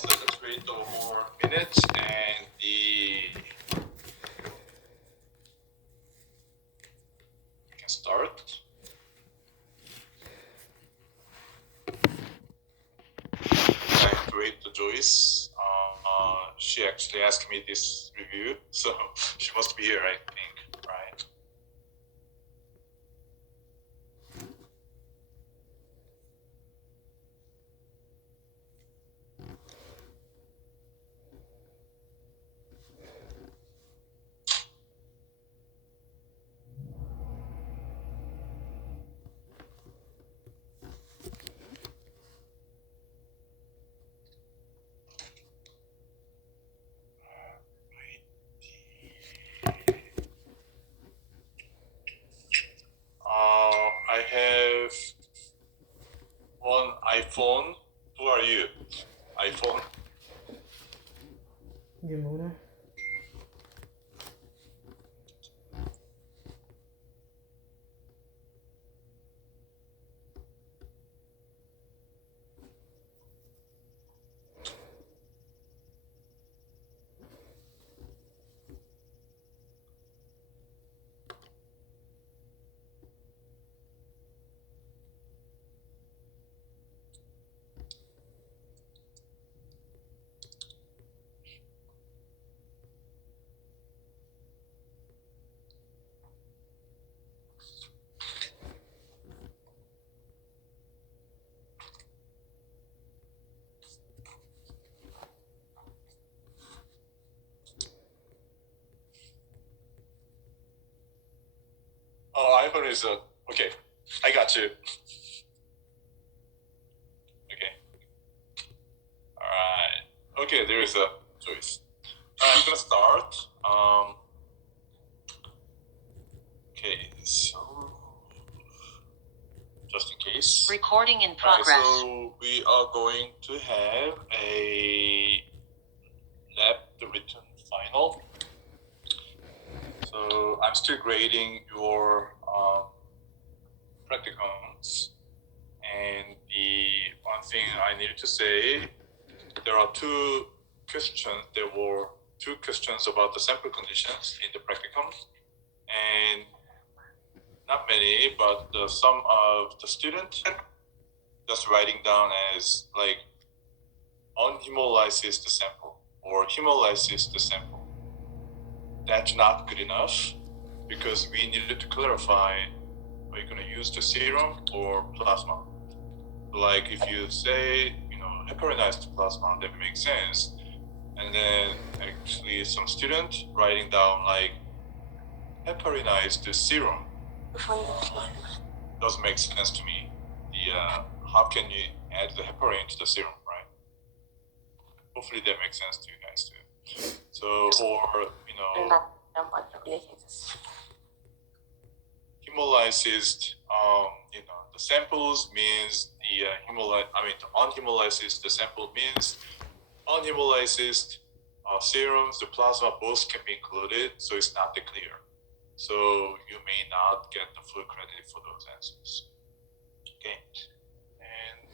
so let's wait 2 more minutes and we can start. I have to wait to Joyce. She actually asked me this review, so she must be here, I think, right? I have one iPhone. Who are you? iPhone. Yamuna. Oh, iPhone is okay. I got you. Okay. All right. Okay, there is a choice. I'm gonna start. Okay, so just in case. Recording in progress. So we are going to have a the written final. So I'm still grading your practicums, and the one thing I needed to say, there are 2 questions. There were 2 questions about the sample conditions in the practicum, and not many, but some of the students just writing down as like on hemolysis the sample or hemolysis the sample. That's not good enough because we needed to clarify, are you going to use the serum or plasma? Like if you say, heparinized plasma, that makes sense. And then actually some student writing down like heparinized serum doesn't make sense to me. How can you add the heparin to the serum, right? Hopefully that makes sense to you guys too. So for hemolysis, the samples means the on hemolysis, the sample means on hemolysis, serums, the plasma, both can be included, so it's not that clear. So you may not get the full credit for those answers. Okay, and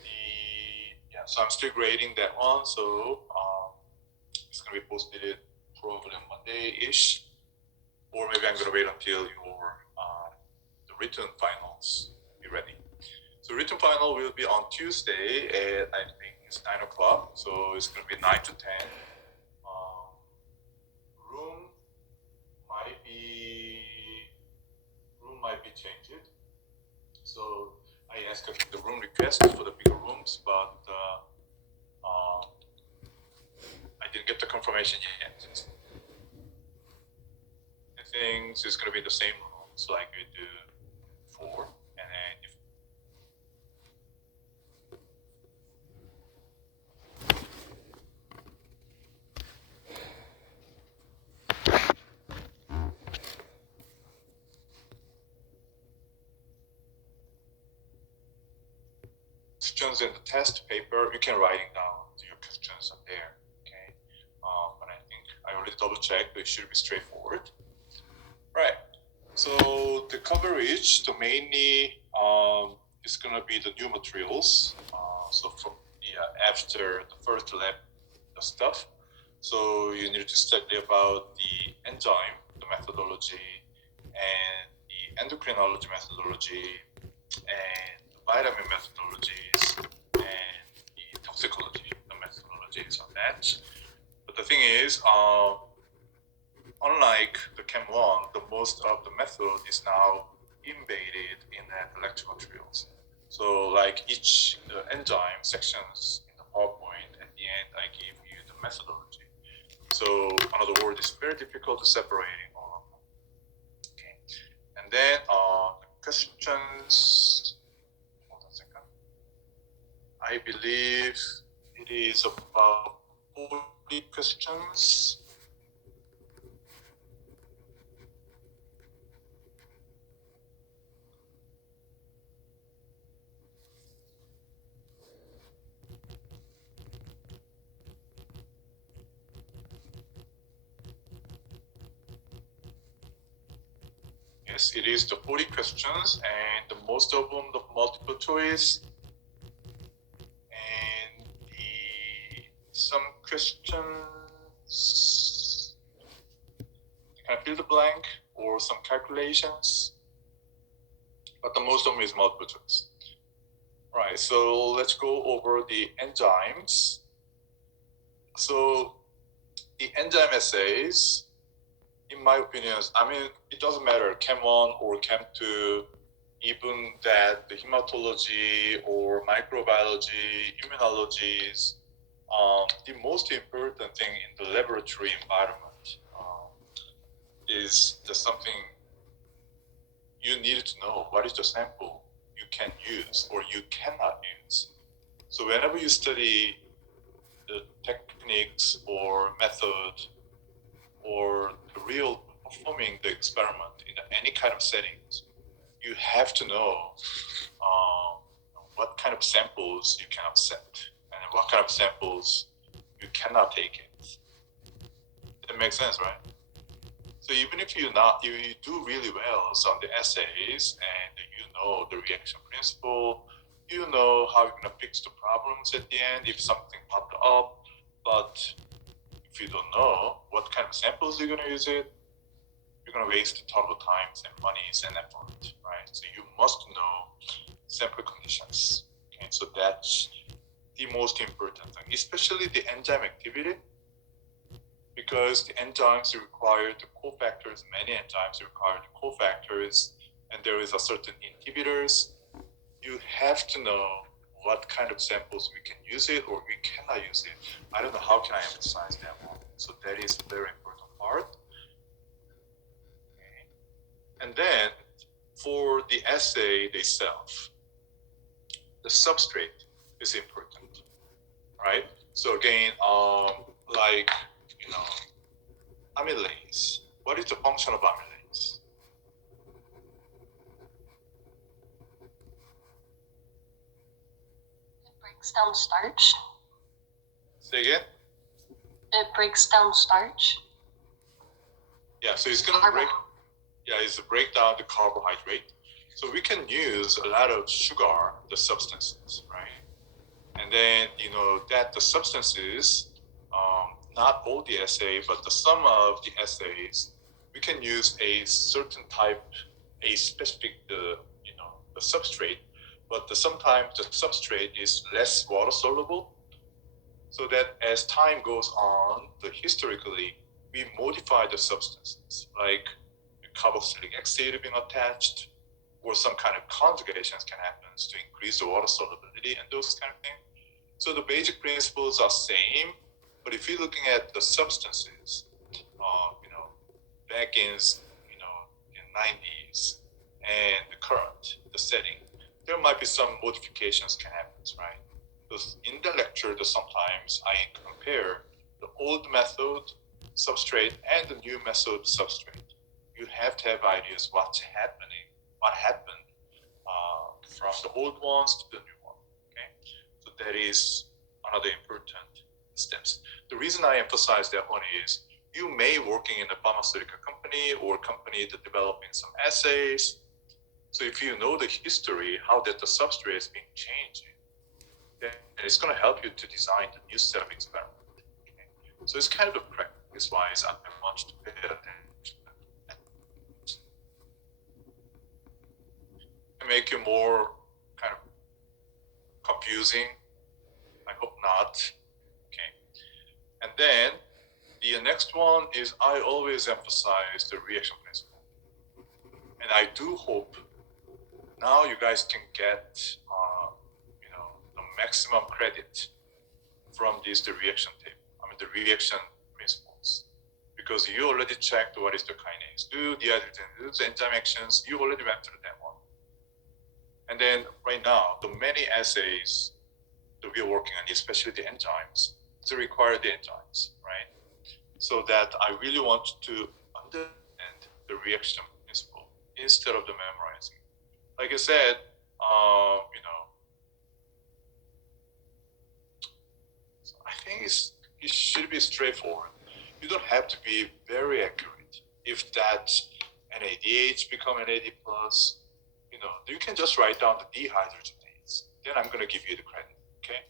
so I'm still grading that one, so it's gonna be posted probably Monday-ish, or maybe I'm gonna wait until your the written finals be ready. So written final will be on Tuesday at I think it's 9 o'clock, so it's gonna be 9 to 10. Room might be changed. So I asked the room request for the bigger rooms, but I didn't get the confirmation yet. I think it's going to be the same rooms like we do before, and then if questions in the test paper, you can write down your questions up there. Okay, but I think I already double checked. It should be straightforward. Right. So the coverage, the mainly is gonna be the new materials. So from after the first lab the stuff. So you need to study about the enzyme, the methodology, and the endocrinology methodology, and the vitamin methodologies, and the toxicology, the methodologies on that. But the thing is, unlike the Chem 1, the most of the method is now embedded in the lecture materials. So like each enzyme sections in the PowerPoint, at the end I give you the methodology. So in other words, it's very difficult to separate all of them. Okay. And then questions, hold on a second. I believe it is about 40 questions. Yes, it is the 40 questions, and the most of them the multiple choice, and some questions kind of fill the blank or some calculations, but the most of them is multiple choice. Right, so let's go over the enzymes. So the enzyme essays, in my opinion, I mean, it doesn't matter, Chem 1 or Chem 2, even that the hematology or microbiology, immunologies, the most important thing in the laboratory environment is the something you need to know. What is the sample you can use or you cannot use? So whenever you study the techniques or method or the real performing the experiment in any kind of settings, you have to know what kind of samples you can accept and what kind of samples you cannot take it. That makes sense, right? So even if you do really well on the essays and you know the reaction principle, you know how you're gonna fix the problems at the end if something popped up, but if you don't know what kind of samples you're gonna use it, you're gonna waste a ton of time and money and effort, right? So you must know sample conditions. Okay, so that's the most important thing, especially the enzyme activity, because the enzymes require the cofactors, many enzymes require the cofactors, and there is a certain inhibitors. You have to know what kind of samples we can use it or we cannot use it. I don't know how can I emphasize that one. So that is a very important part. Okay. And then for the assay itself, the substrate is important, right? So again, like, amylase. What is the function of amylase? It breaks down starch. Say again? It breaks down starch. Yeah, so it's gonna break down the carbohydrate. So we can use a lot of sugar, the substances, right? And then that the substances, not all the assay, but the sum of the assays, we can use a certain type, a specific the substrate, but sometimes the substrate is less water soluble. So that as time goes on, historically, we modify the substances, like carboxylic acid being attached, or some kind of conjugations can happen to increase the water solubility and those kind of things. So the basic principles are same, but if you're looking at the substances, back in 90s and the current, the setting, there might be some modifications can happen, right? Because in the lecture, sometimes I compare the old method substrate and the new method substrate. You have to have ideas what happened from the old ones to the new one. Okay, so that is another important steps. The reason I emphasize that one is you may working in a pharmaceutical company or company that developing some assays. So if you know the history, how that the substrate has been changing, then it's going to help you to design the new set of experiments. So it's kind of practice-wise, I want you to pay attention. To make it more kind of confusing, I hope not. Okay. And then the next one is I always emphasize the reaction principle. And I do hope now you guys can get, the maximum credit from the reaction table. The reaction principles. Because you already checked what is the kinase, do the enzyme actions, you already went through that one. And then right now, the many assays that we are working on, especially the enzymes, to require the enzymes, right? So that I really want to understand the reaction principle instead of the memorizing. Like I said, so I think it should be straightforward. You don't have to be very accurate. If that NADH become NAD plus, you can just write down the dehydrogenase. Then I'm going to give you the credit. Okay.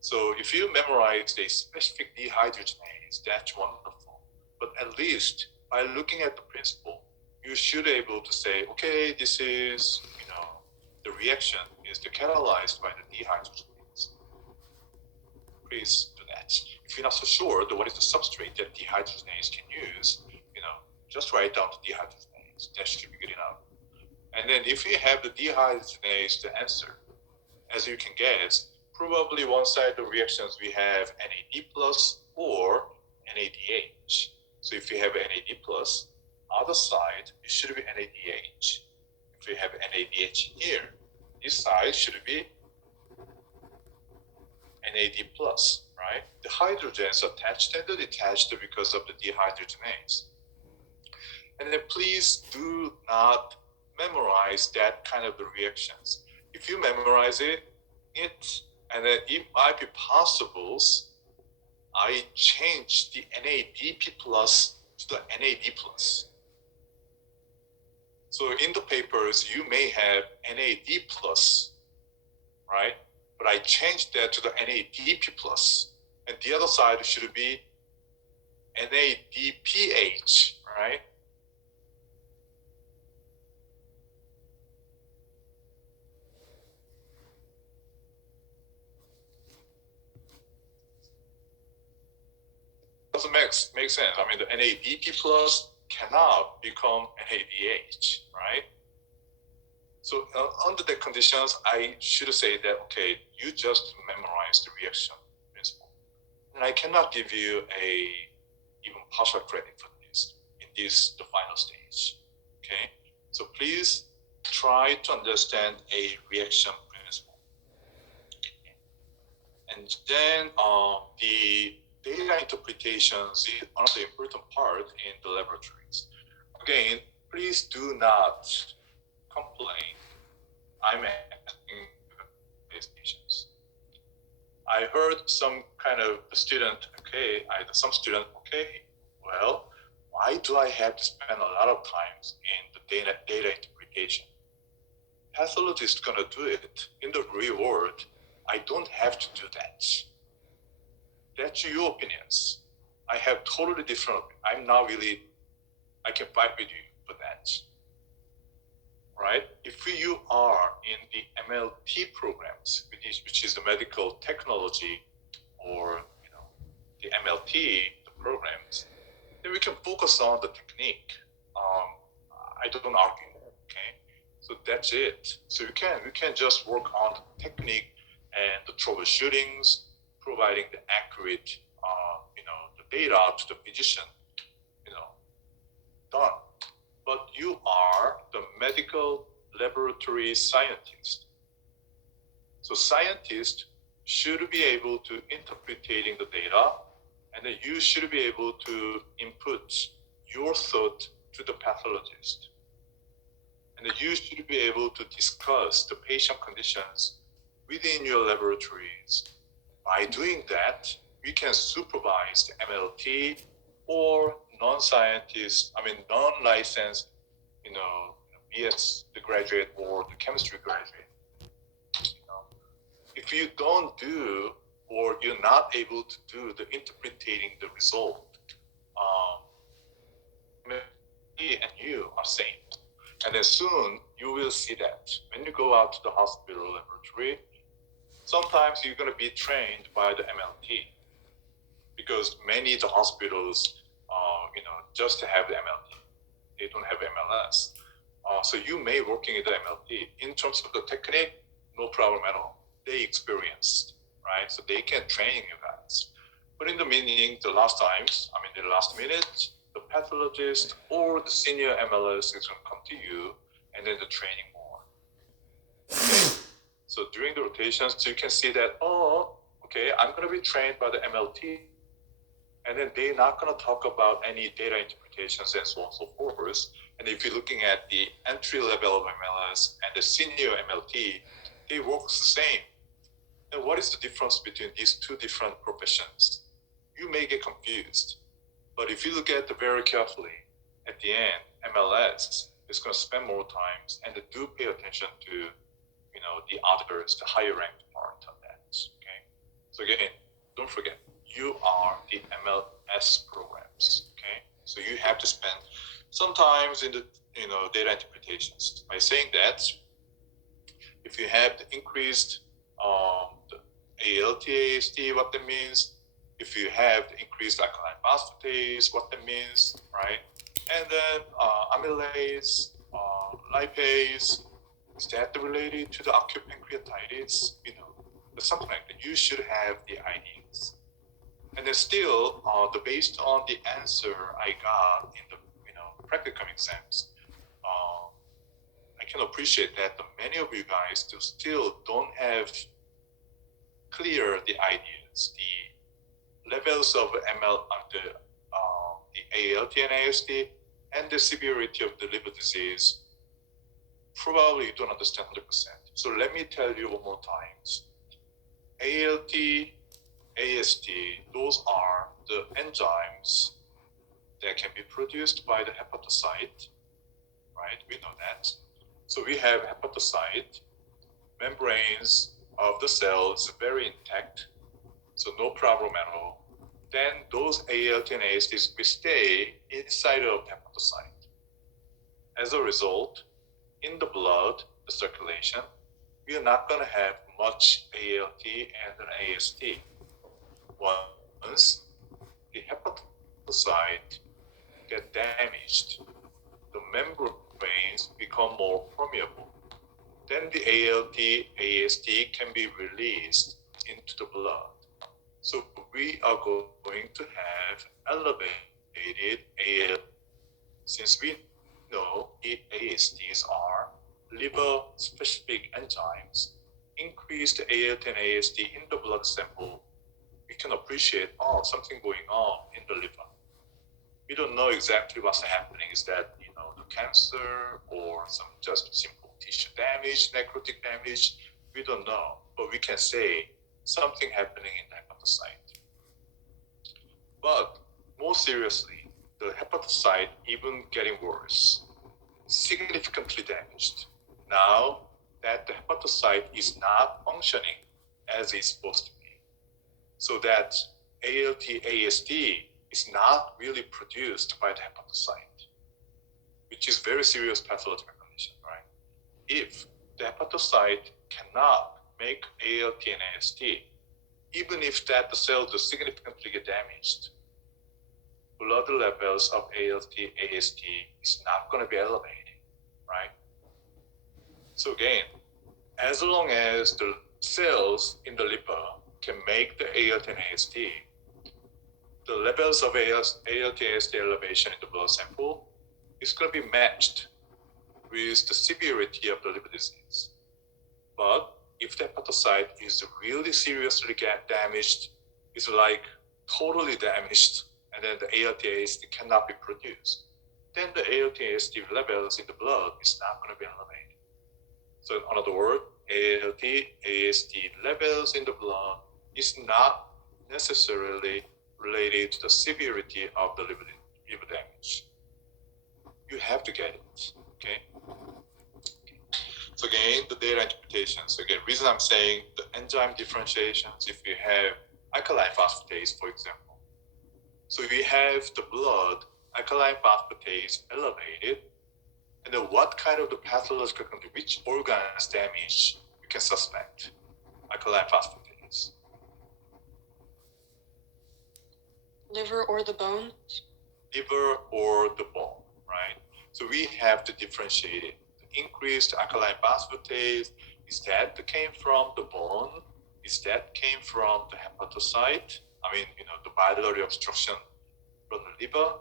So if you memorize the specific dehydrogenase, that's wonderful. But at least by looking at the principle, you should be able to say, okay, this is, the reaction is catalyzed by the dehydrogenase. Please do that. If you're not so sure what is the substrate that dehydrogenase can use, just write down the dehydrogenase. That should be good enough. And then if you have the dehydrogenase, the answer, as you can guess, probably one side of the reactions we have NAD plus or NADH. So if you have NAD plus, other side, it should be NADH. If we have NADH here, this side should be NAD plus, right? The hydrogens attached and detached because of the dehydrogenase. And then please do not memorize that kind of the reactions. If you memorize it, and then it might be possible I change the NADP plus to the NAD plus. So in the papers, you may have NAD plus, right? But I changed that to the NADP plus. And the other side should be NADPH, right? Doesn't make sense. The NADP plus cannot become NADH, right? So under the conditions, I should say that, okay, you just memorize the reaction principle. And I cannot give you even partial credit for this in the final stage, okay? So please try to understand a reaction principle. And then the data interpretations is another important part in the laboratories. Again, please do not complain. I'm asking these patients. I heard some kind of student, well, why do I have to spend a lot of time in the data interpretation? Pathologist gonna do it in the real world. I don't have to do that. That's your opinions. I have totally different. I can fight with you for that. Right? If you are in the MLT programs, which is the medical technology, or the MLT, the programs, then we can focus on the technique. I don't argue. Okay, so that's it. So we can just work on the technique and the troubleshootings, providing the accurate, the data to the physician, done. But you are the medical laboratory scientist. So scientists should be able to interpreting the data, and then you should be able to input your thought to the pathologist. And then you should be able to discuss the patient conditions within your laboratories. By doing that, we can supervise the MLT or non-licensed, BS, the graduate, or the chemistry graduate. If you don't do or you're not able to do the interpreting the result, me and you are same. And then soon you will see that when you go out to the hospital laboratory, sometimes you're going to be trained by the MLT because many of the hospitals, just have the MLT. They don't have MLS. So you may working in the MLT. In terms of the technique, no problem at all. They experienced, right? So they can train you guys. But in the meaning, the last minute, the pathologist or the senior MLS is going to come to you and then the training more. Okay? So during the rotations, you can see that, okay, I'm going to be trained by the MLT. And then they're not going to talk about any data interpretations and so on and so forth. And if you're looking at the entry level of MLS and the senior MLT, they work the same. And what is the difference between these two different professions? You may get confused. But if you look at it very carefully, at the end, MLS is going to spend more time and do pay attention to, the others, the higher ranked part of that. Okay. So again, don't forget, you are the MLS programs. Okay. So you have to spend some time in the data interpretations. By saying that, if you have the increased the ALT, AST, what that means, if you have the increased alkaline phosphatase, what that means, right? And then amylase, lipase, is that related to the acute pancreatitis? Something like that. You should have the ideas. And then still, based on the answer I got in the practicum exams, I can appreciate that many of you guys still don't have clear the ideas, the levels of the ALT and AST, and the severity of the liver disease. Probably you don't understand 100%. So let me tell you one more time. ALT, AST, those are the enzymes that can be produced by the hepatocyte, right? We know that. So we have hepatocyte, membranes of the cells very intact, so no problem at all. Then those ALT and ASTs will stay inside of the hepatocyte. As a result, in the blood, the circulation, we are not going to have much ALT and an AST. Once the hepatocyte get damaged, the membranes become more permeable. Then the ALT, AST can be released into the blood. So we are going to have elevated ALT. Since we know ASTs are liver-specific enzymes, increased ALT and AST in the blood sample, we can appreciate, something going on in the liver. We don't know exactly what's happening. Is that, the cancer or some just simple tissue damage, necrotic damage? We don't know, but we can say something happening in the hepatocyte. But more seriously, the hepatocyte even getting worse, significantly damaged. Now that the hepatocyte is not functioning as it's supposed to be. So that ALT, AST is not really produced by the hepatocyte, which is very serious pathological condition, right? If the hepatocyte cannot make ALT and AST, even if that the cells are significantly damaged, blood levels of ALT, AST is not going to be elevated, right? So again, as long as the cells in the liver can make the ALT and AST, the levels of ALT, AST elevation in the blood sample is going to be matched with the severity of the liver disease. But if the hepatocyte is really seriously damaged, it's like totally damaged, and then the ALT, AST cannot be produced, then the ALT, AST levels in the blood is not going to be elevated. So in other words, ALT, AST levels in the blood is not necessarily related to the severity of the liver damage. You have to get it, okay? So again, the data interpretation. So again, reason I'm saying the enzyme differentiations, if you have alkaline phosphatase, for example. So if you have the blood alkaline phosphatase elevated, and then what kind of the pathological condition, which organs damage you can suspect alkaline phosphatase? Liver or the bone? Liver or the bone, right? So we have to differentiate it. The increased alkaline phosphatase, is that came from the bone? Is that came from the hepatocyte? I mean, the biliary obstruction from the liver.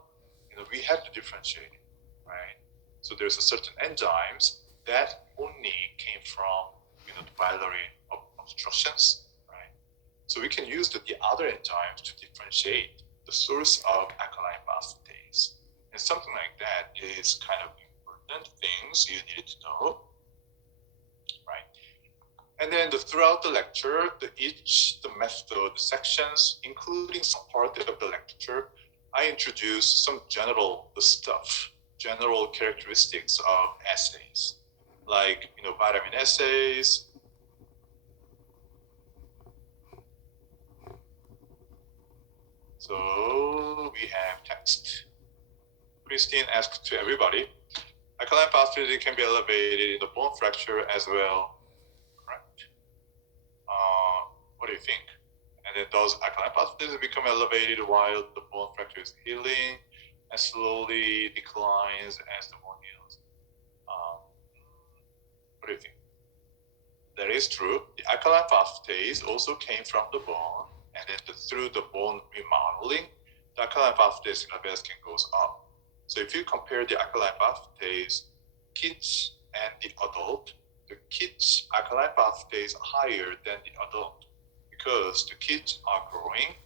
We have to differentiate it, right? So there's a certain enzymes that only came from, the biliary obstructions, right? So we can use the other enzymes to differentiate the source of alkaline phosphatase. And something like that is kind of important things you need to know, right? And then throughout the lecture, the method sections, including some part of the lecture, I introduce some general stuff, general characteristics of assays, like vitamin assays. So we have text. Christine asked to everybody, alkaline phosphatase can be elevated in the bone fracture as well, correct? What do you think? And then does alkaline phosphatase become elevated while the bone fracture is healing and slowly declines as the bone heals? What do you think? That is true. The alkaline phosphatase also came from the bone, and then through the bone remodeling, the alkaline phosphatase levels can go up. So if you compare the alkaline phosphatase, kids and the adult, the kids' alkaline phosphatase higher than the adult because the kids are growing,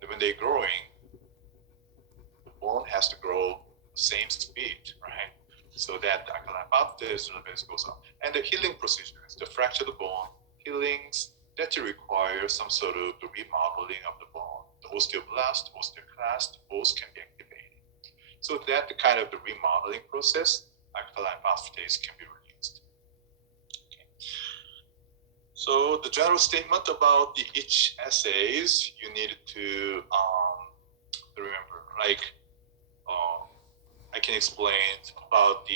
and when they're growing, the bone has to grow the same speed, right? So that the alkaline phosphatase levels goes up. And the healing procedures, the fractured bone healings, that require some sort of the remodeling of the bone. The osteoblast, osteoclast, both can be activated. So that the kind of the remodeling process, alkaline phosphatase can be released. Okay. So the general statement about each assays, you need to remember, like I can explain about the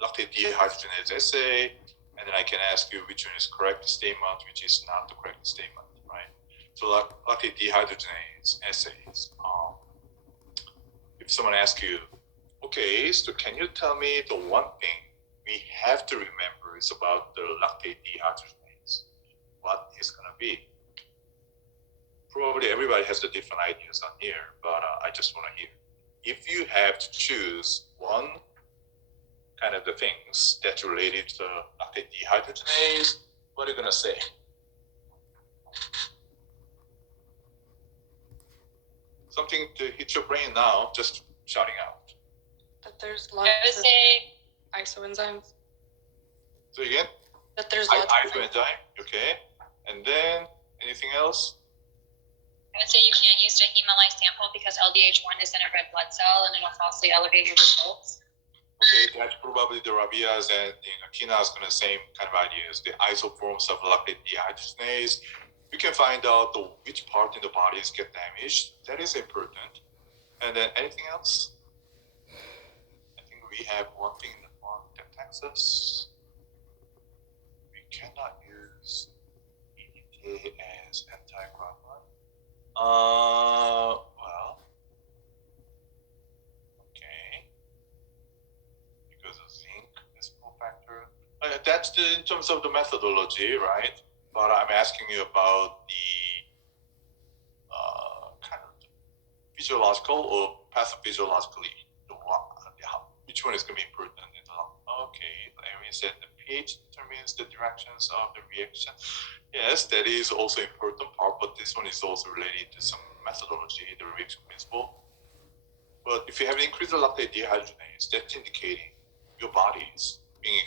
lactate dehydrogenase assay, and then I can ask you which one is correct statement, which is not the correct statement, right? So lactate dehydrogenase assays. If someone asks you, okay, so can you tell me the one thing we have to remember is about the lactate dehydrogenase? What is going to be? Probably everybody has the different ideas on here, but I just want to hear. If you have to choose one kind of the things that's related to lactate dehydrogenase, what are you going to say? Something to hit your brain now, just shouting out. That there's I would lots of say isoenzymes. So again? That there's lots of isoenzyme, okay. And then anything else? I would say you can't use a hemolyzed sample because LDH1 is in a red blood cell and it'll falsely elevate your results. Okay, that's probably the Rabia's and Kina's going to same kind of ideas. The isoforms of lactate dehydrogenase. You can find out which part in the bodies get damaged. That is important. And then anything else? I think we have one thing that Texas. We cannot use EDTA as anticoagulant. Well, okay. Because of zinc is cofactor. That's in terms of the methodology, right? But I'm asking you about the kind of physiological or pathophysiologically, which one is going to be important in the long. Okay, Aaron said the pH determines the directions of the reaction. Yes, that is also important part, but this one is also related to some methodology, the reaction principle. But if you have increased lactate dehydrogenase, that's indicating your body is being,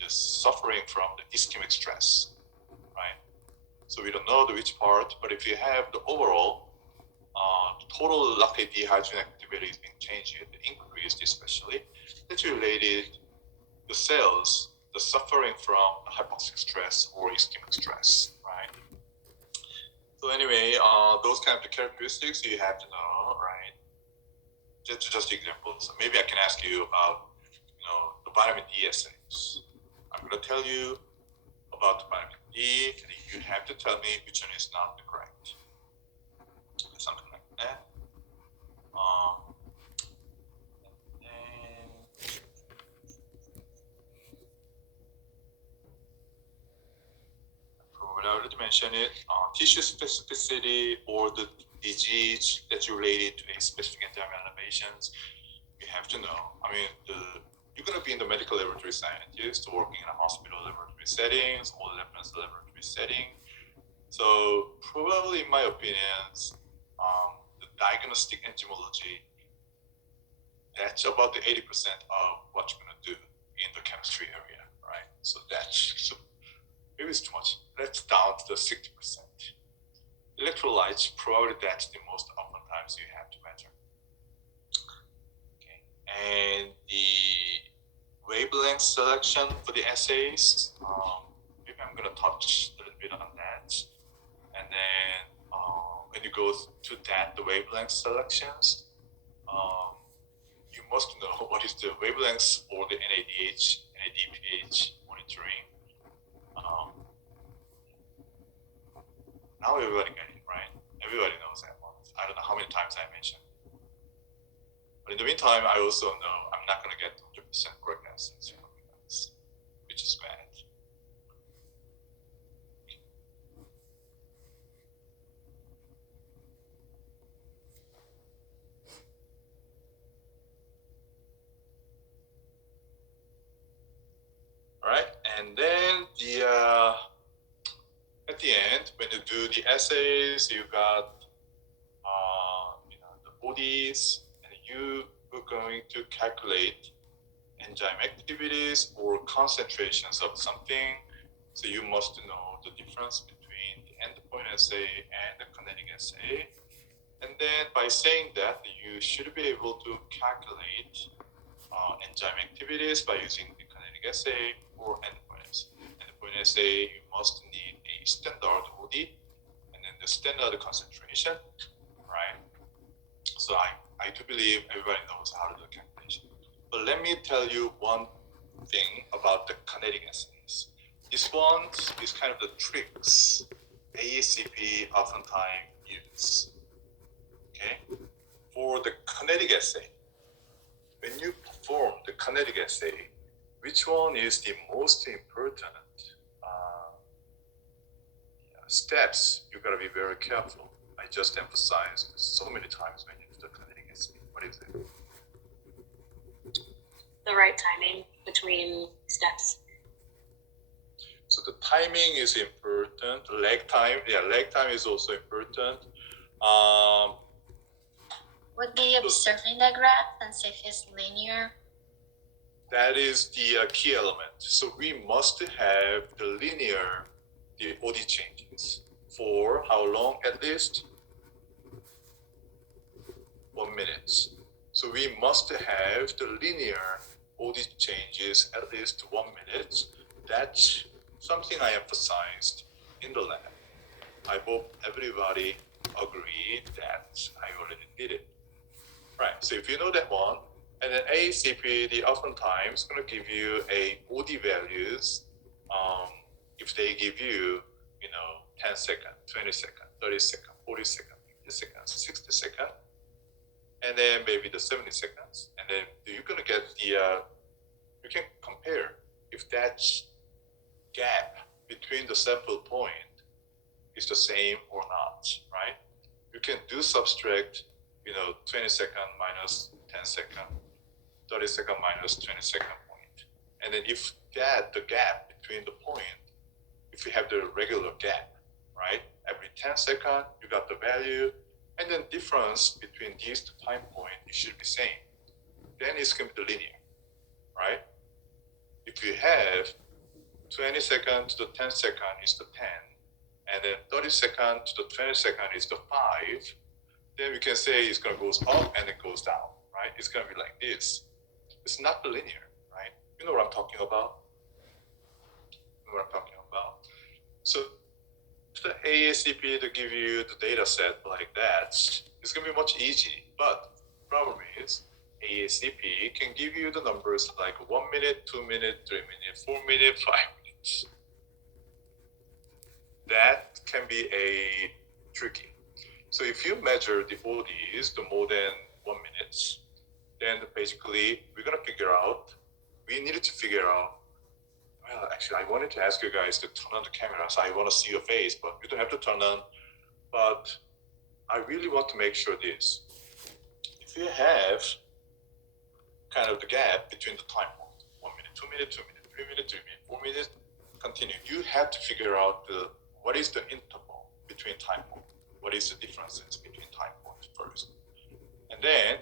just suffering from the ischemic stress, right? So we don't know which part, but if you have the overall total lactate dehydrogenase activity is being changed, increased especially, that's related the cells the suffering from hypoxic stress or ischemic stress, right? So anyway, those kind of characteristics you have to know, right? Just examples. Maybe I can ask you about, the vitamin D essays. I'm going to tell you about the vitamin D, and you have to tell me which one is not correct. Something like that. I already mentioned it. Tissue specificity or the disease that's related to a specific enzyme elevations, you have to know. I mean, you're going to be in the medical laboratory scientist working in a hospital laboratory settings or reference laboratory setting. So probably, in my opinions, the diagnostic enzymology, that's about the 80% of what you're going to do in the chemistry area, right? So maybe it's too much. Let's down to the 60%. Electrolytes, probably that's the most oftentimes you have to measure. Okay. And the wavelength selection for the assays, maybe I'm going to touch a little bit on that. And then when you go to that, the wavelength selections, you must know what is the wavelengths for the NADH, NADPH monitoring. Now everybody got it, right? Everybody knows that one. I don't know how many times I mentioned. But in the meantime, I also know I'm not going to get 100% correct answers, which is bad. All right, and then at the end, when you do the essays, you got the bodies, and you are going to calculate enzyme activities or concentrations of something. So you must know the difference between the endpoint assay and the kinetic assay. And then by saying that, you should be able to calculate enzyme activities by using the kinetic assay or endpoint assay. Endpoint assay, you must need a standard OD and then the standard concentration, right? So I do believe everybody knows how to do calculation. But let me tell you one thing about the kinetic assays. This one is kind of the tricks ASCP oftentimes use. Okay? For the kinetic assay, when you perform the kinetic assay, which one is the most important steps? You gotta be very careful. I just emphasized so many times when you do the kinetic assay. What is it? The right timing between steps. So the timing is important. Lag time is also important. Would be observing the graph and see if it's linear. That is the key element. So we must have the OD changes for how long? At least 1 minute. So we must have the linear OD changes at least 1 minute. That's something I emphasized in the lab. I hope everybody agreed that I already did it. Right, so if you know that one, and then ACP, they oftentimes going to give you a OD values. If they give you, 10 seconds, 20 seconds, 30 seconds, 40 seconds, 50 seconds, 60 seconds, and then maybe the 70 seconds, and then you're going to get you can compare if that gap between the sample point is the same or not, right? You can do subtract, 20 second minus 10 second, 30 second minus 20 second point. And then if the gap between the point, if you have the regular gap, right? Every 10 second, you got the value, and then difference between these two time points, it should be same. Then it's going to be linear, right? If you have 20 second to the 10 second is the 10, and then 30 second to the 20 second is the 5, then we can say it's going to goes up and it goes down, right? It's going to be like this. It's not linear, right? You know what I'm talking about? what I'm talking about. So the ASCP to give you the data set like that, it's gonna be much easy. But problem is ASCP can give you the numbers like 1 minute, 2 minutes, 3 minutes, 4 minutes, 5 minutes. That can be a tricky. So if you measure the ODs the more than 1 minute, then basically we're gonna figure out, we needed to figure out, well, actually I wanted to ask you guys to turn on the camera, so I wanna see your face, but you don't have to turn on. But I really want to make sure this. If you have kind of the gap between the time point, 1 minute, 2 minutes, 2 minutes, 3 minutes, 3 minutes, 4 minutes, continue. You have to figure out what is the interval between time points. What is the differences between time points first. And then,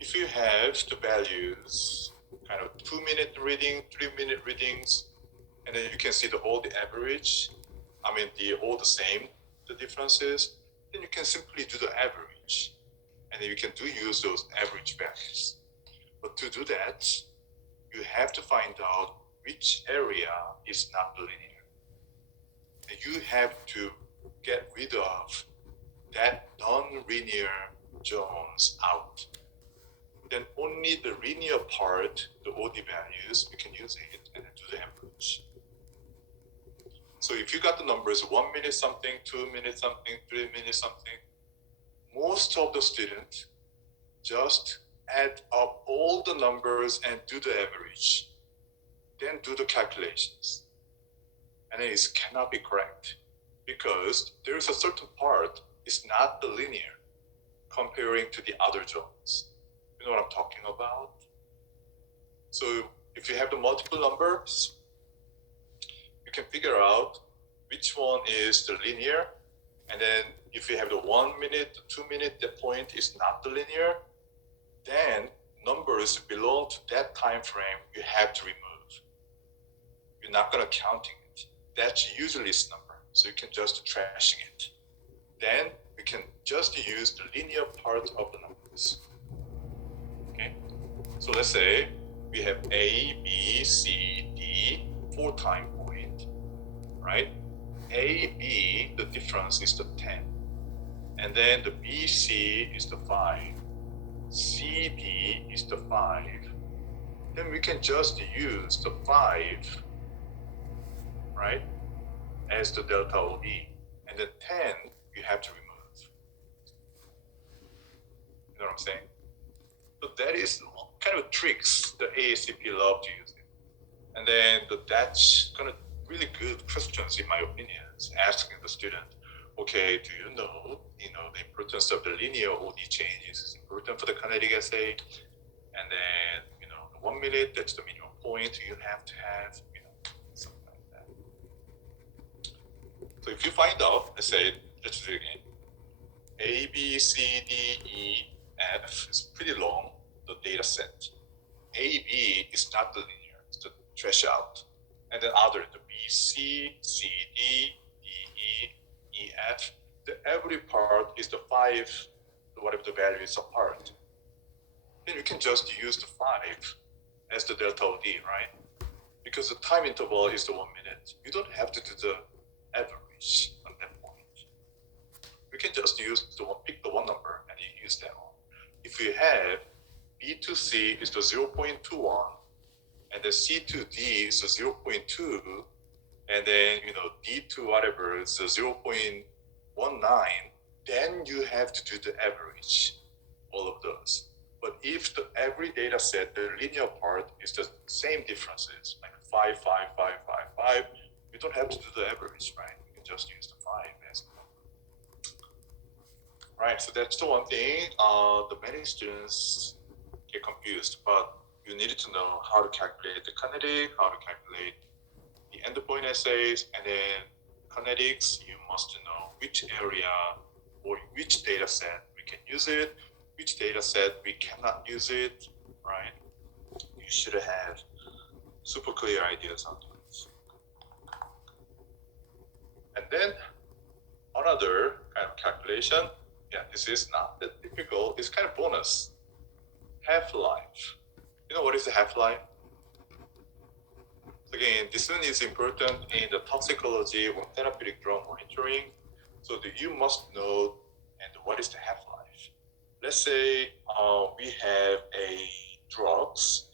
if you have the values, kind of 2 minute reading, 3 minute readings, and then you can see all the average, all the same, the differences, then you can simply do the average. And then you can use those average values. But to do that, you have to find out which area is not linear. And you have to get rid of that non-linear zones out. Then only the linear part, the OD values, we can use it and then do the average. So if you got the numbers 1 minute something, 2 minutes something, 3 minutes something, most of the students just add up all the numbers and do the average, then do the calculations. And it cannot be correct because there is a certain part is not the linear comparing to the other zones. You know what I'm talking about? So if you have the multiple numbers, you can figure out which one is the linear, and then if you have the 1 minute, 2 minute, that point is not the linear, then numbers belong to that time frame you have to remove. You're not gonna counting it. That's usually its number, so you can just trashing it. Then we can just use the linear part of the numbers. Okay, so let's say we have A, B, C, D, 4 time point, right? A, B, the difference is the 10. And then the B, C is the 5. C, D is the 5. Then we can just use the 5, right, as the delta OD. And then 10, you have to remove. You know what I'm saying? So that is kind of tricks the ASCP love to use it. And then that's kind of really good questions, in my opinion, asking the student, okay, do you know, the importance of the linear OD changes is important for the kinetic assay. And then, the 1 minute, that's the minimum point you have to have, something like that. So if you find out, let's do it again. A, B, C, D, E, F is pretty long, the data set. A, B is not the linear, it's the trash out. And then other, the B, C, C, D, D, E, E, F. The every part is the 5, whatever the value is apart. Then you can just use the 5 as the delta OD, right? Because the time interval is the 1 minute. You don't have to do the average on that point. You can just pick the one number and you use that one. If you have B to C is the 0.21, and the C to D is the 0.2, and then D to whatever is the 0.19, then you have to do the average, all of those. But if the every data set, the linear part is the same differences, like 5, 5, 5, 5, 5, you don't have to do the average, right? You can just use the 5 as the number. Right, so that's the one thing. The many students get confused, but you need to know how to calculate the kinetic, how to calculate the endpoint assays, and then kinetics, you must know which area or which data set we can use it, which data set we cannot use it, right? You should have super clear ideas on this. And then another kind of calculation, this is not that typical, it's kind of bonus. Half-life. You know what is the half-life? again, this one is important in the toxicology or therapeutic drug monitoring. So that you must know and what is the half-life. Let's say we have a drugs.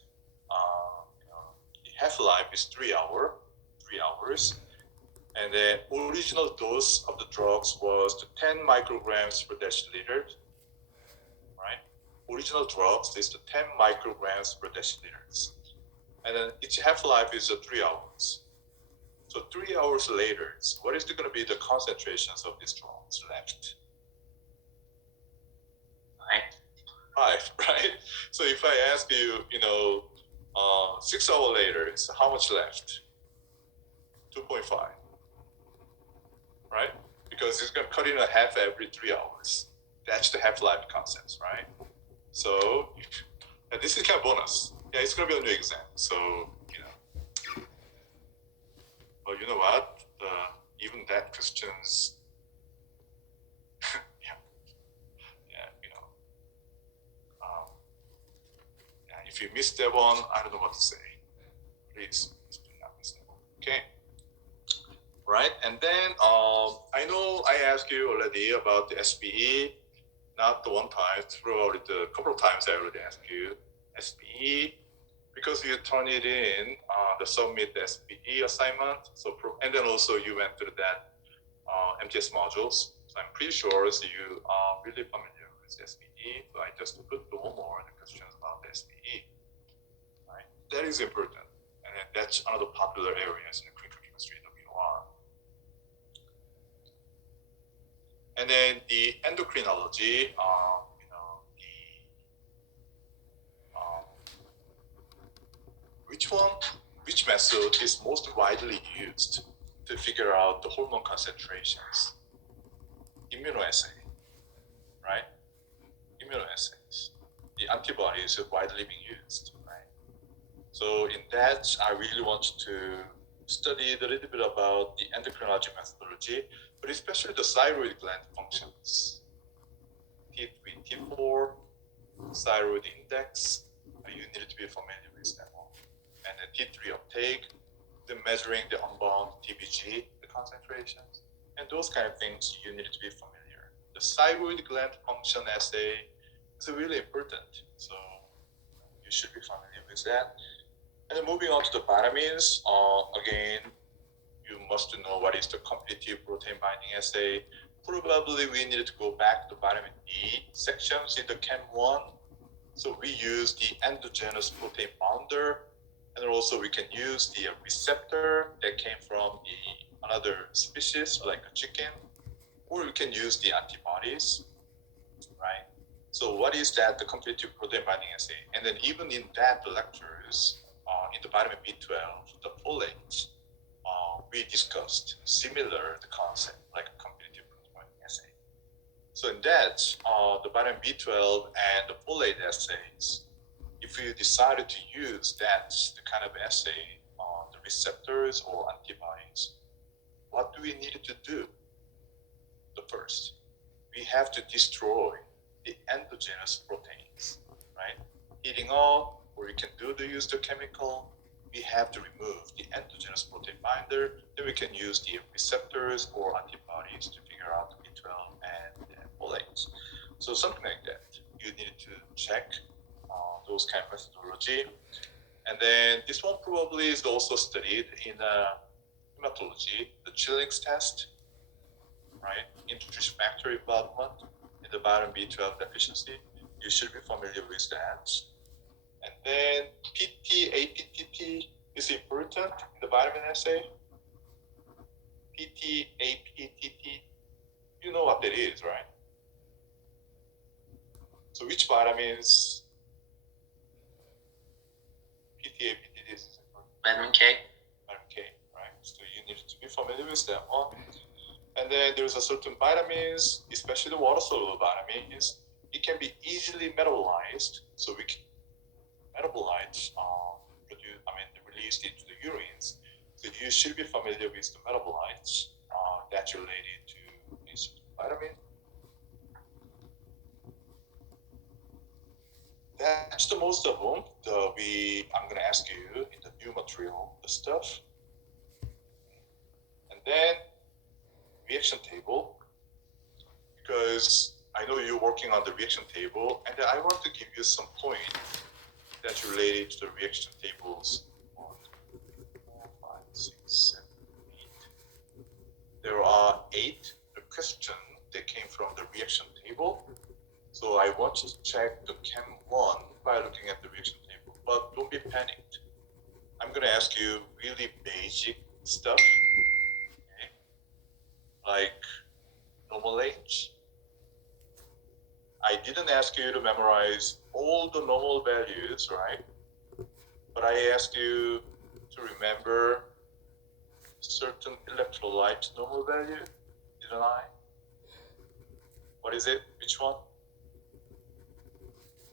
The half-life is 3 hours, and the original dose of the drugs was the 10 micrograms per deciliter. Right? Original drugs is the 10 micrograms per deciliter. And then its half-life is 3 hours. So 3 hours later, what is going to be the concentrations of these drugs left? 5, right? So if I ask you, 6 hours later, so how much left? 2.5, right? Because it's going to cut in a half every 3 hours. That's the half-life concept, right? So this is kind of bonus. Yeah, it's going to be on the exam. So, well, you know what? Even that questions, if you missed that one, I don't know what to say. Please do not miss that one. Okay. Right, and then I know I asked you already about the SPE, not the one time, probably the couple of times I already asked you SPE, because you turn it in the submit the SPE assignment. So and then also you went through that MTS modules. So I'm pretty sure you are really familiar with SPE. So I just put one more the questions about the SPE. Right, that is important, and that's another popular areas in the clinical chemistry W1. And then the endocrinology, which method is most widely used to figure out the hormone concentrations? Immunoassay, right? Immunoassays. The antibodies are widely being used, right? So in that, I really want to study a little bit about the endocrinology methodology, but especially the thyroid gland functions. T3, T4, thyroid index, you need to be familiar with that one. And then T3 uptake, the measuring the unbound TBG, the concentrations, and those kind of things you need to be familiar. The thyroid gland function assay is really important, so you should be familiar with that. And then moving on to the vitamins, again, you must know what is the competitive protein binding assay. Probably we need to go back to vitamin D sections in the Chem 1. So we use the endogenous protein bounder, and also we can use the receptor that came from another species like a chicken, or we can use the antibodies, right? So what is that, the competitive protein binding assay? And then even in that lectures, in the vitamin B12, the folate, we discussed similar the concept like a competitive protein binding assay. So in that, the vitamin B12 and the folate assays, if you decided to use that the kind of assay on the receptors or antibodies, what do we need to do? The first, we have to destroy the endogenous proteins, right? Heating up, or we can use the chemical. We have to remove the endogenous protein binder. Then we can use the receptors or antibodies to figure out the B12 and folate. So something like that. You need to check those kind of methodology. And then this one probably is also studied in hematology, the Chilling's test, right? Intrusive factor involvement in the vitamin B12 deficiency. You should be familiar with that. And then PT, APTT is important in the vitamin assay. PT, APTT, you know what that is, right? So which vitamins PT, APTT is important? Vitamin K. Vitamin K, right? So you need to be familiar with that one. And then there's a certain vitamins, especially the water-soluble vitamins. It can be easily metabolized, so we can metabolites released into the urines. So you should be familiar with the metabolites that's related to this vitamin. that's the most of them. I'm gonna ask you in the new material the stuff, and then reaction table, because I know you're working on the reaction table, and I want to give you some point that's related to the reaction tables. 1, 4, 5, 6, 7, 8. There are 8 questions that came from the reaction table. So I want you to check the Chem 1 by looking at the reaction table, but don't be panicked. I'm going to ask you really basic stuff, okay? Like normal range. I didn't ask you to memorize all the normal values, right? But I asked you to remember certain electrolyte normal value, didn't I? What is it? Which one?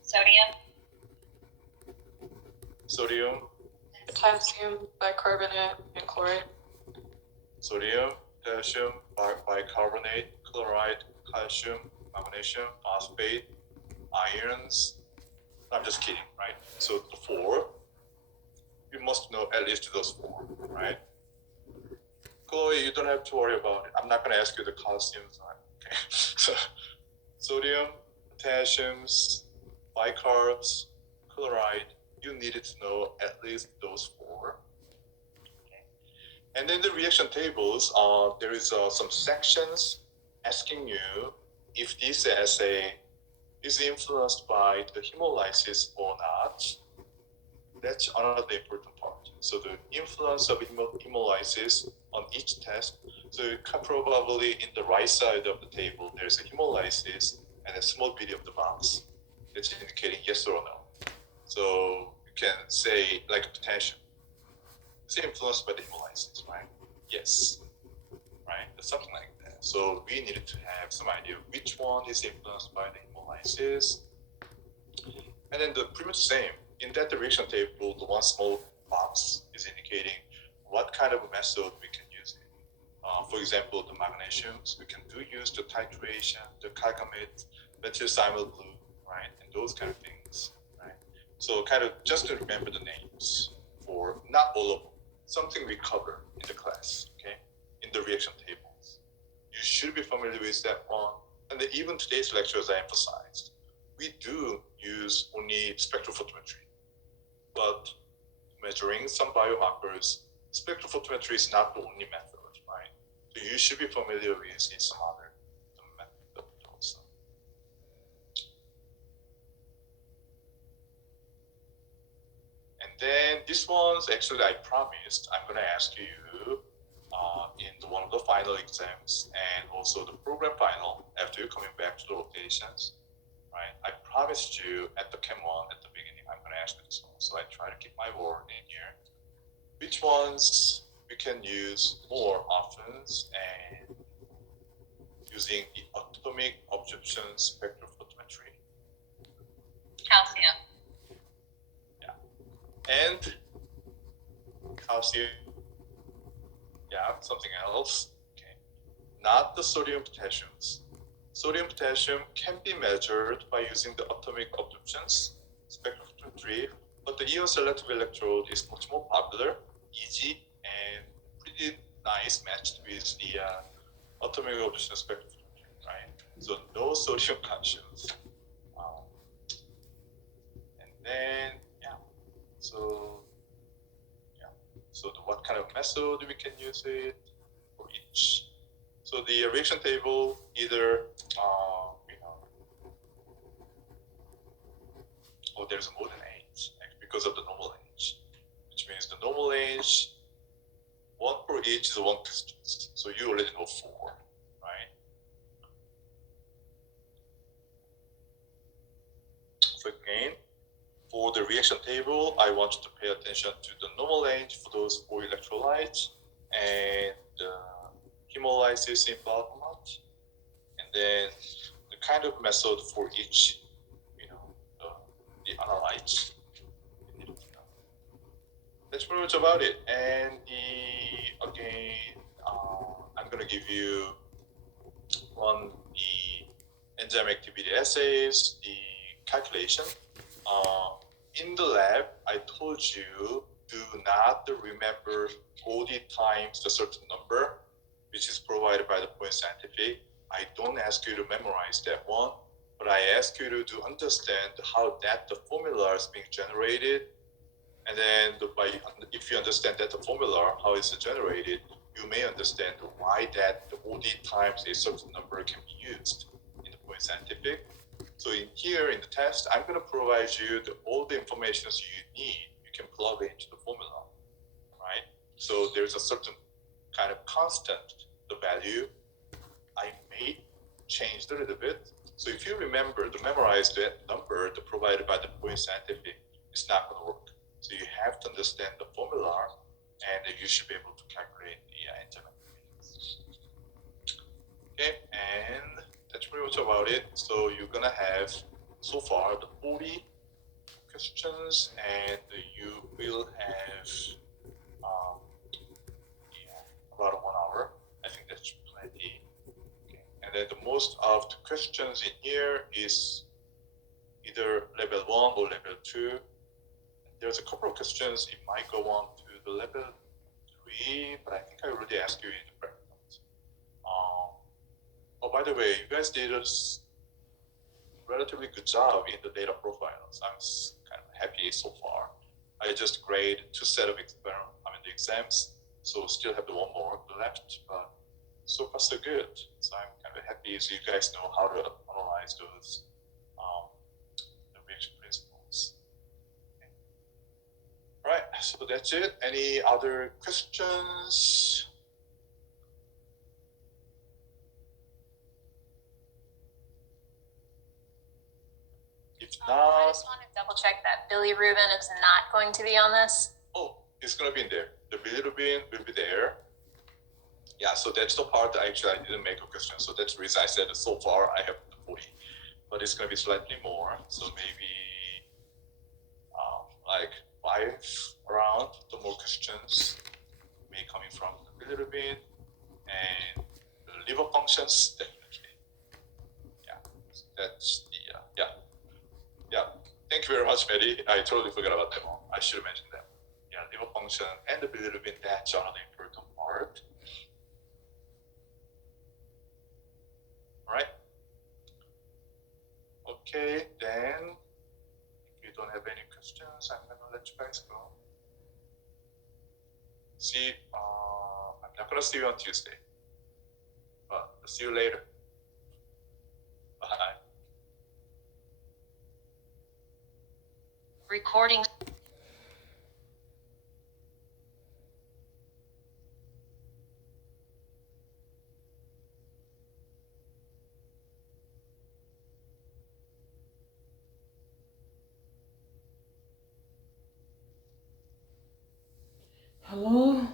Sodium. Sodium, Potassium, bicarbonate, and chloride. sodium, potassium, bicarbonate, chloride, calcium, magnesium, phosphate, irons. I'm just kidding, right? So the 4, you must know at least those 4, right? Chloe, you don't have to worry about it. I'm not going to ask you the calciums, okay? So sodium, potassiums, bicarbs, chloride, you needed to know at least those 4. Okay. And then the reaction tables, there is some sections asking you if this assay is influenced by the hemolysis or not. That's another important part. So the influence of hemolysis on each test. So probably in the right side of the table, there's a hemolysis and a small video of the box that's indicating yes or no. So you can say like potassium. It's influenced by the hemolysis, right? Yes, right? Something like that. So we needed to have some idea of which one is influenced by the hemolysis. And then the pretty much same. In that reaction table, the one small box is indicating what kind of method we can use it. For example, the magnesiums, we can use the titration, the calgamate, methylsinyl blue, right? And those kind of things, right? So kind of just to remember the names for not all of them, something we cover in the class, okay? In the reaction tables. You should be familiar with that one. And then even today's lectures, I emphasized, we do use only spectrophotometry, but measuring some biomarkers, spectrophotometry is not the only method, right? So you should be familiar with some other method also. And then this one's actually I promised I'm going to ask you in one of the final exams and also the program final after you're coming back to the rotations. Right? I promised you at the Chem 1 at the beginning, I'm going to ask you this one. So I try to keep my word in here. Which ones we can use more often and using the atomic absorption spectrophotometry? Calcium. Yeah. And calcium. Yeah, something else. Okay. Not the sodium potassiums. Sodium potassium can be measured by using the atomic absorptions spectrophotometry, but the ion selective electrode is much more popular, easy, and pretty nice matched with the atomic absorption spectrophotometry, right? So no sodium calciums. And then, so what kind of method we can use it for each? So the reaction table either, there's more than 8 because of the normal age, which means the normal age, 1 for each is 1 question. So you already know 4, right? So again, for the reaction table, I want you to pay attention to the normal range for those 4 electrolytes and hemolysis involvement, and then the kind of method for each, the analytes. That's pretty much about it. And I'm gonna give you the enzyme activity assays, the calculation in the lab, I told you do not remember OD times a certain number, which is provided by the point scientific. I don't ask you to memorize that one, but I ask you to understand how the formula is being generated. And then if you understand that the formula, how it's generated, you may understand why that the OD times a certain number can be used in the point scientific. So in the test, I'm going to provide you all the information you need. You can plug it into the formula, right? So there's a certain kind of constant, the value. I may change a little bit. So if you remember to memorize that number provided by the point scientific, it's not going to work. So you have to understand the formula, and you should be able to calculate the enzyme activity. Okay, and that's pretty much about it. So you're gonna have so far the 40 questions, and you will have about 1 hour. I think that's plenty. Okay. And then the most of the questions in here is either level 1 or level 2. There's a couple of questions, it might go on to the level 3, but I think I already asked you in the practicums. Oh, by the way, you guys did a relatively good job in the data profiles. I'm kind of happy so far. I just graded 2 set of the exams, so still have the 1 more left, but so far so good. So I'm kind of happy so you guys know how to analyze those the reaction principles. Okay. All right, so that's it. Any other questions? If I not, just want to double check that Billy Rubin is not going to be on this. oh, it's gonna be in there. The bilirubin will be there. Yeah, so that's the part that actually I didn't make a question. So that's the reason I said that so far I have 40, but it's gonna be slightly more. So maybe like 5 around the more questions may coming from the bilirubin and the liver functions definitely. Yeah, so that's the yeah. Thank you very much, Mary. I totally forgot about that one. I should have mentioned that. Yeah, liver function and the bilirubin, that's another important part. All right. Okay, then if you don't have any questions, I'm gonna let you guys go. See, I'm not gonna see you on Tuesday, but I'll see you later. Bye. Recording. Hello?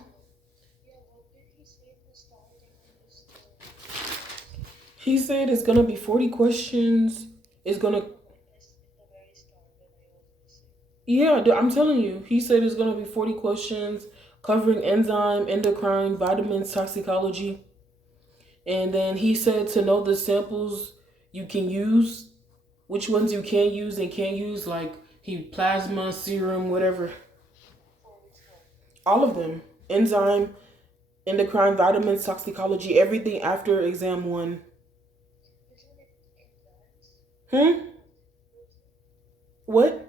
He said it's gonna be 40 questions. It's gonna. Yeah, I'm telling you. He said it's gonna be 40 questions covering enzyme, endocrine, vitamins, toxicology. And then he said to know the samples you can use, which ones you can use and can't use, like plasma, serum, whatever. All of them. Enzyme, endocrine, vitamins, toxicology, everything after exam 1. What?